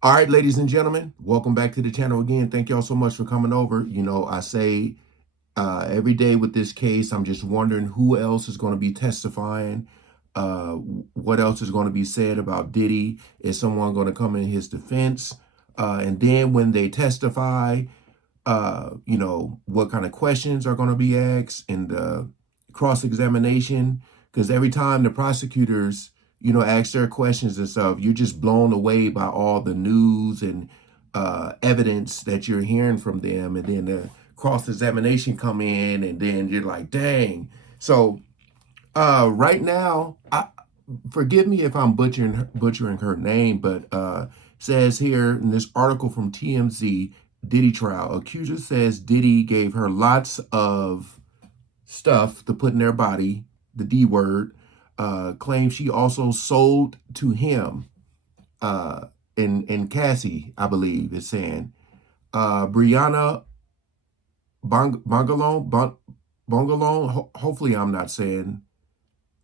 All right, ladies and gentlemen, welcome back to the channel again. Thank y'all so much for coming over. I say every day with this case, I'm just wondering who else is going to be testifying. Uh, what else is going to be said about Diddy? Is someone going to come in his defense? And then when they testify, what kind of questions are going to be asked in the cross-examination? Because every time the prosecutors, ask their questions and stuff, you're just blown away by all the news and evidence that you're hearing from them. And then the cross-examination come in and then you're like, dang. So right now, forgive me if I'm butchering her name, but says here in this article from TMZ, Diddy trial, accuser says Diddy gave her lots of stuff to put in their body, the D word, claims she also sold to him, uh, and Cassie, I believe, is saying, Bryana Bongolan, hopefully I'm not saying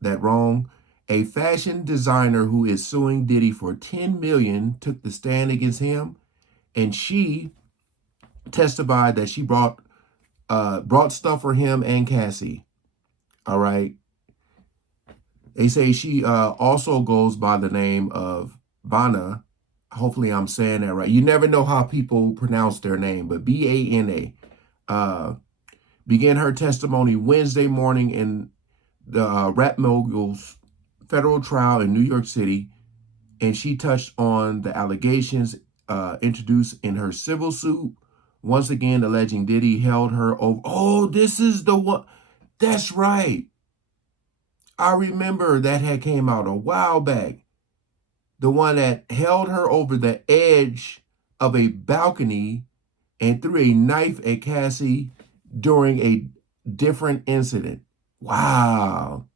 that wrong. A fashion designer who is suing Diddy for 10 million took the stand against him, and she testified that she brought stuff for him and Cassie. All right. They say she also goes by the name of Bana. Hopefully I'm saying that right. You never know how people pronounce their name, but Bana began her testimony Wednesday morning in the rap mogul's federal trial in New York City, and she touched on the allegations introduced in her civil suit, once again alleging Diddy held her over. Oh, this is the one. That's right. I remember that had came out a while back. The one that held her over the edge of a balcony and threw a knife at Cassie during a different incident. Wow.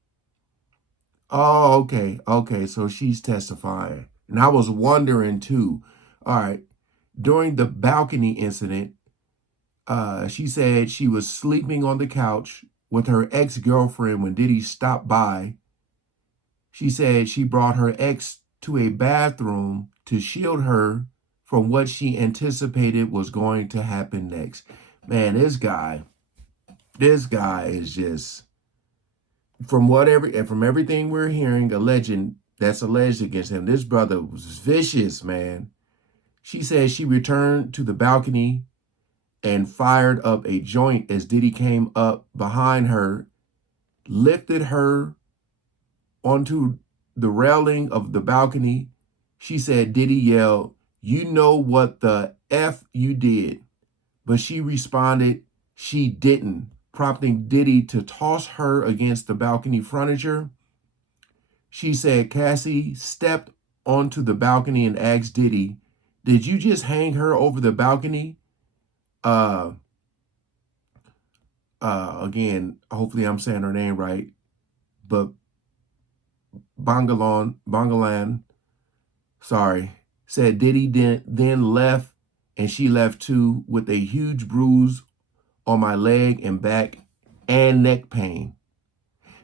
Oh, okay. Okay. So she's testifying. And I was wondering too. All right. During the balcony incident, she said she was sleeping on the couch with her ex-girlfriend when Diddy stopped by. She said she brought her ex to a bathroom to shield her from what she anticipated was going to happen next. Man, this guy is just, from everything we're hearing, a legend that's alleged against him. This brother was vicious, man. She said she returned to the balcony and fired up a joint as Diddy came up behind her, lifted her onto the railing of the balcony. She said Diddy yelled, "You know what the F you did?" But she responded she didn't, prompting Diddy to toss her against the balcony furniture. She said Cassie stepped onto the balcony and asked Diddy, "Did you just hang her over the balcony?" Uh, again, hopefully I'm saying her name right, but Bongolan, sorry, said Diddy then left, and she left too with a huge bruise on my leg and back and neck pain.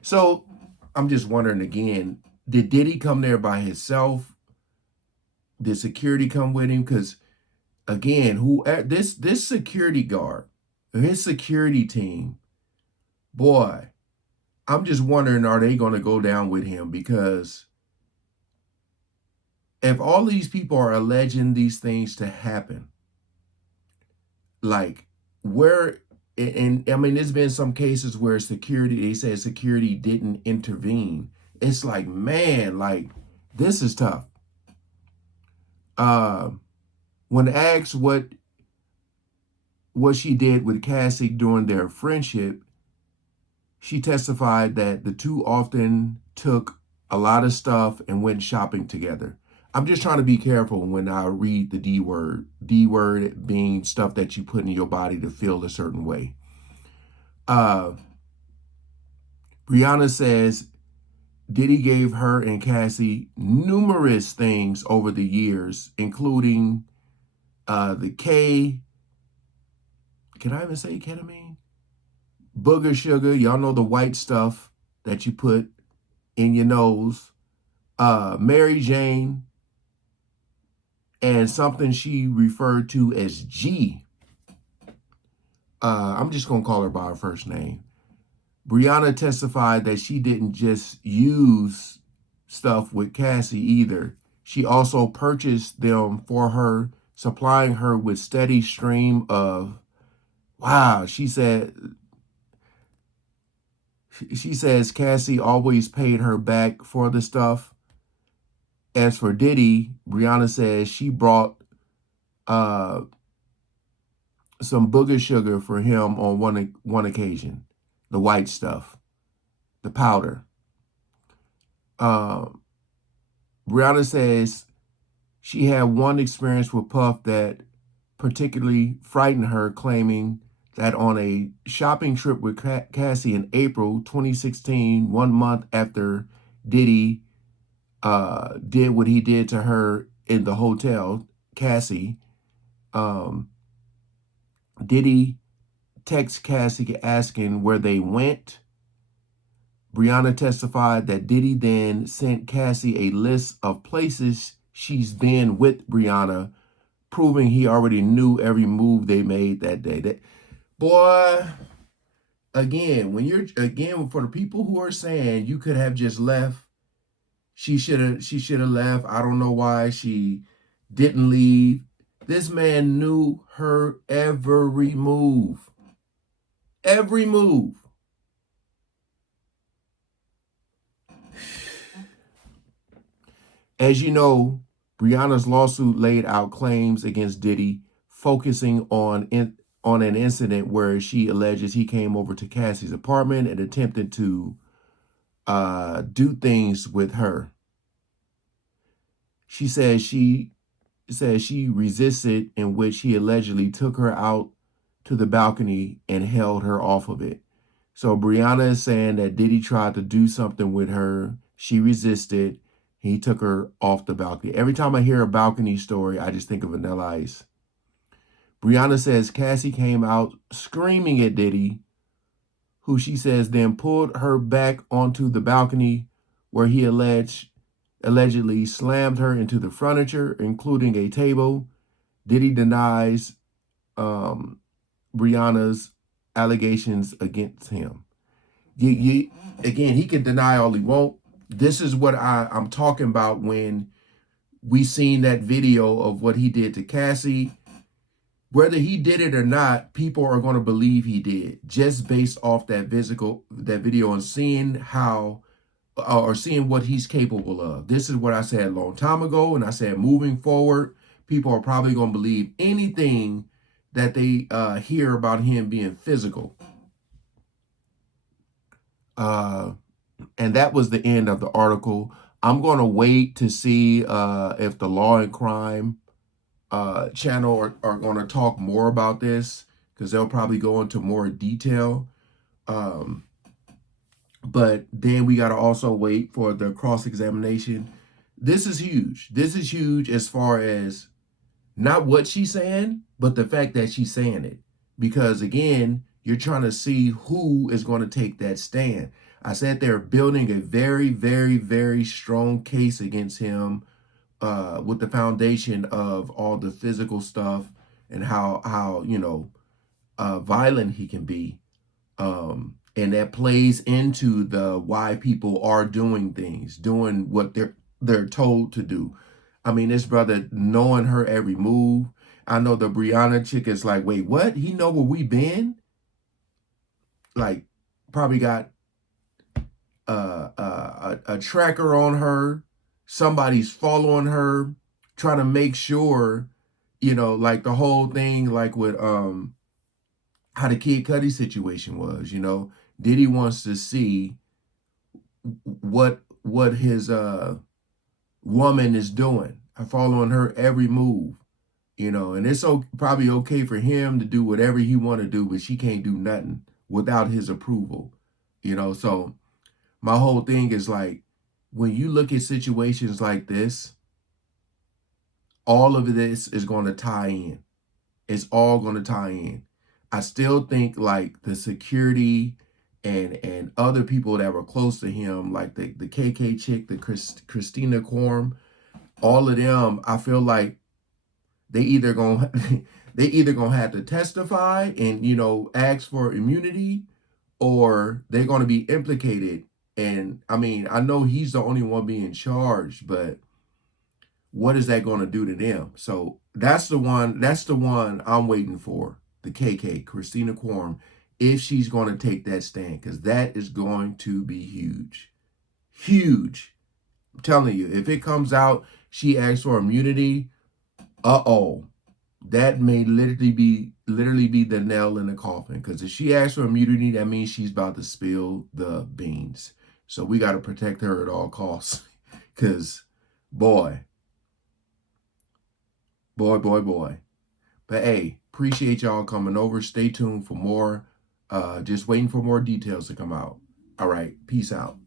So I'm just wondering again, did Diddy come there by himself? Did security come with him? Because again, this security guard, his security team, boy, I'm just wondering, are they going to go down with him? Because if all these people are alleging these things to happen, like where, and I mean, there's been some cases where security, they said security didn't intervene. It's like, man, like this is tough. Uh, when asked what she did with Cassie during their friendship, she testified that the two often took a lot of stuff and went shopping together. I'm just trying to be careful when I read the D word. D word being stuff that you put in your body to feel a certain way. Bryana says Diddy gave her and Cassie numerous things over the years, including the K. Can I even say ketamine? Booger sugar. Y'all know the white stuff that you put in your nose. Mary Jane, and something she referred to as G. I'm just going to call her by her first name. Bryana testified that she didn't just use stuff with Cassie either. She also purchased them for her, supplying her with steady stream of, wow, she says Cassie always paid her back for the stuff. As for Diddy, Bryana says she brought some booger sugar for him on one occasion, the white stuff, the powder. Bryana says she had one experience with Puff that particularly frightened her, claiming that on a shopping trip with Cassie in April 2016, 1 month after Diddy did what he did to her in the hotel, Cassie, Diddy texted Cassie asking where they went. Bryana testified that Diddy then sent Cassie a list of places she's been with Bryana, proving he already knew every move they made that day. Boy, again, for the people who are saying you could have just left, she should have left. I don't know why she didn't leave. This man knew her every move. Every move. As you know, Bryana's lawsuit laid out claims against Diddy, focusing on an incident where she alleges he came over to Cassie's apartment and attempted to do things with her. She says she resisted, in which he allegedly took her out to the balcony and held her off of it. So Bryana is saying that Diddy tried to do something with her. She resisted. He took her off the balcony. Every time I hear a balcony story, I just think of Vanilla Ice. Bryana says Cassie came out screaming at Diddy, who she says then pulled her back onto the balcony, where he allegedly slammed her into the furniture, including a table. Diddy denies Bryana's allegations against him. Again, he can deny all he wants. This is what I'm talking about when we seen that video of what he did to Cassie. Whether he did it or not, people are going to believe he did, just based off that video and seeing how or seeing what he's capable of. This is what I said a long time ago, and I said moving forward, people are probably going to believe anything that they hear about him being physical. And that was the end of the article. I'm going to wait to see if the Law and Crime channel are going to talk more about this, because they'll probably go into more detail. But then we got to also wait for the cross-examination. This is huge. This is huge as far as not what she's saying, but the fact that she's saying it. Because again, you're trying to see who is going to take that stand. I said they're building a very, very, very strong case against him with the foundation of all the physical stuff and how violent he can be. And that plays into the why people are doing things, doing what they're told to do. I mean, this brother knowing her every move. I know the Bryana chick is like, wait, what? He know where we been? Like, probably got a tracker on her. Somebody's following her, trying to make sure, like the whole thing, like with how the Kid Cudi situation was. Diddy wants to see what his woman is doing, following her every move. And it's probably okay for him to do whatever he want to do, but she can't do nothing without his approval. So my whole thing is like, when you look at situations like this, all of this is going to tie in. It's all going to tie in. I still think like the security and other people that were close to him, like the KK chick, the Christina Quorum, all of them, I feel like they either gonna they either gonna have to testify and ask for immunity, or they're gonna be implicated. And I mean, I know he's the only one being charged, but what is that gonna do to them? So that's the one. That's the one I'm waiting for. The KK, Christina Quorum, if she's gonna take that stand, because that is going to be huge, huge. I'm telling you, if it comes out she asks for immunity, that may literally be the nail in the coffin. Because if she asks for immunity, that means she's about to spill the beans. So we got to protect her at all costs. Because boy. But hey, appreciate y'all coming over. Stay tuned for more. Just waiting for more details to come out. All right, peace out.